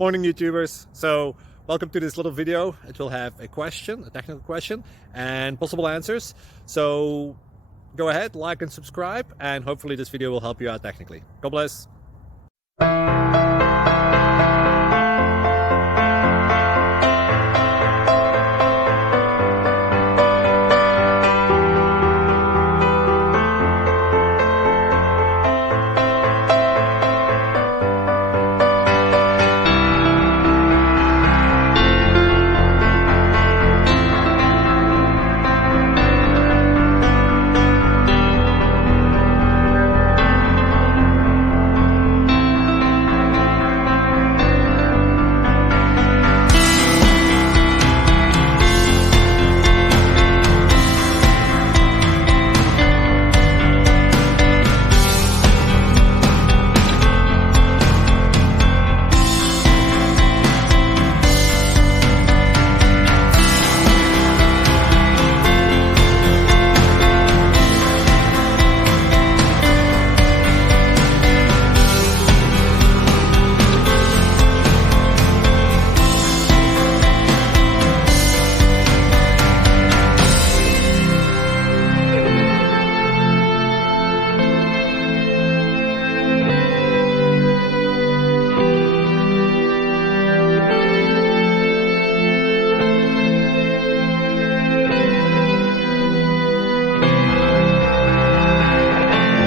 Morning, YouTubers. So welcome to this little video. It will have a question, a technical question, and possible answers. So go ahead, like and subscribe, and hopefully this video will help you out technically. God bless.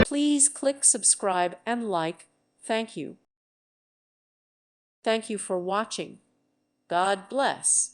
Please click subscribe and like. Thank you. Thank you for watching. God bless.